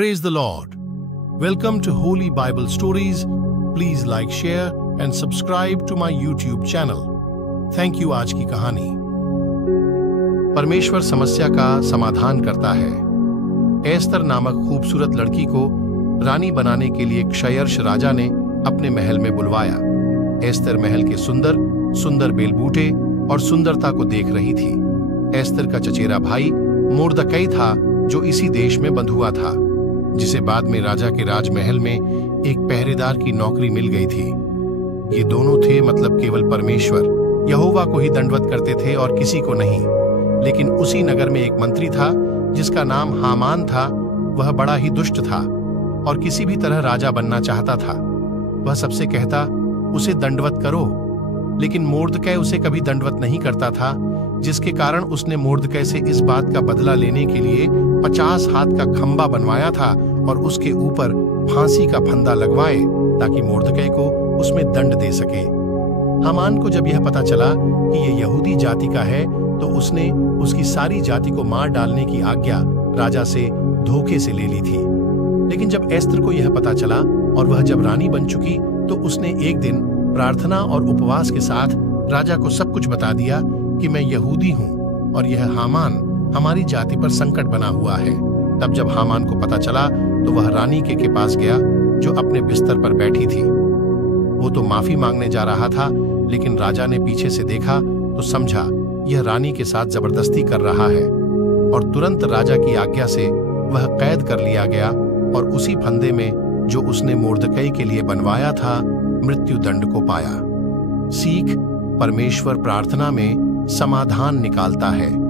Praise the Lord. Welcome to Holy Bible Stories. Please like, share and subscribe to my YouTube channel. Thank you. आज की कहानी। परमेश्वर समस्या का समाधान करता है। एस्तर नामक खूबसूरत लड़की को रानी बनाने के लिए क्षयर्ष राजा ने अपने महल में बुलवाया। एस्तर महल के सुंदर सुंदर बेलबूटे और सुंदरता को देख रही थी। एस्तर का चचेरा भाई मोर्दकै था, जो इसी देश में बंधुआ था, जिसे बाद में राजा के राजमहल में एक पहरेदार की नौकरी मिल गई थी। ये दोनों थे मतलब केवल परमेश्वर यहोवा को ही दंडवत करते थे और किसी को नहीं। लेकिन उसी नगर में एक मंत्री था जिसका नाम हामान था। वह बड़ा ही दुष्ट था और किसी भी तरह राजा बनना चाहता था। वह सबसे कहता, उसे दंडवत करो, लेकिन मोर्दकै उसे कभी दंडवत नहीं करता था, जिसके कारण उसने मोर्दकै से इस बात का बदला लेने के लिए 50 हाथ का खंबा बनवाया था और उसके ऊपर फांसी का फंदा लगवाए ताकि मोर्दकै को उसमें दंड दे सके। हामान को जब यह पता चला कि यह यहूदी जाति का है, तो उसने उसकी सारी जाति को मार डालने की आज्ञा राजा से धोखे से ले ली थी। लेकिन जब एस्तर को यह पता चला और वह जब रानी बन चुकी, तो उसने एक दिन प्रार्थना और उपवास के साथ राजा को सब कुछ बता दिया कि मैं यहूदी हूं और यह हामान हमारी जाति पर संकट बना हुआ है। तब जब हामान को पता चला, तो वह रानी के पास गया, जो अपने बिस्तर पर बैठी थी। वो तो माफी मांगने जा रहा था, लेकिन राजा ने पीछे से देखा तो समझा यह रानी के साथ जबरदस्ती कर रहा है, और तुरंत राजा की आज्ञा से वह कैद कर लिया गया और उसी फंदे में जो उसने मोर्दकै के लिए बनवाया था, मृत्यु दंड को पाया। सीख: परमेश्वर प्रार्थना में समाधान निकालता है।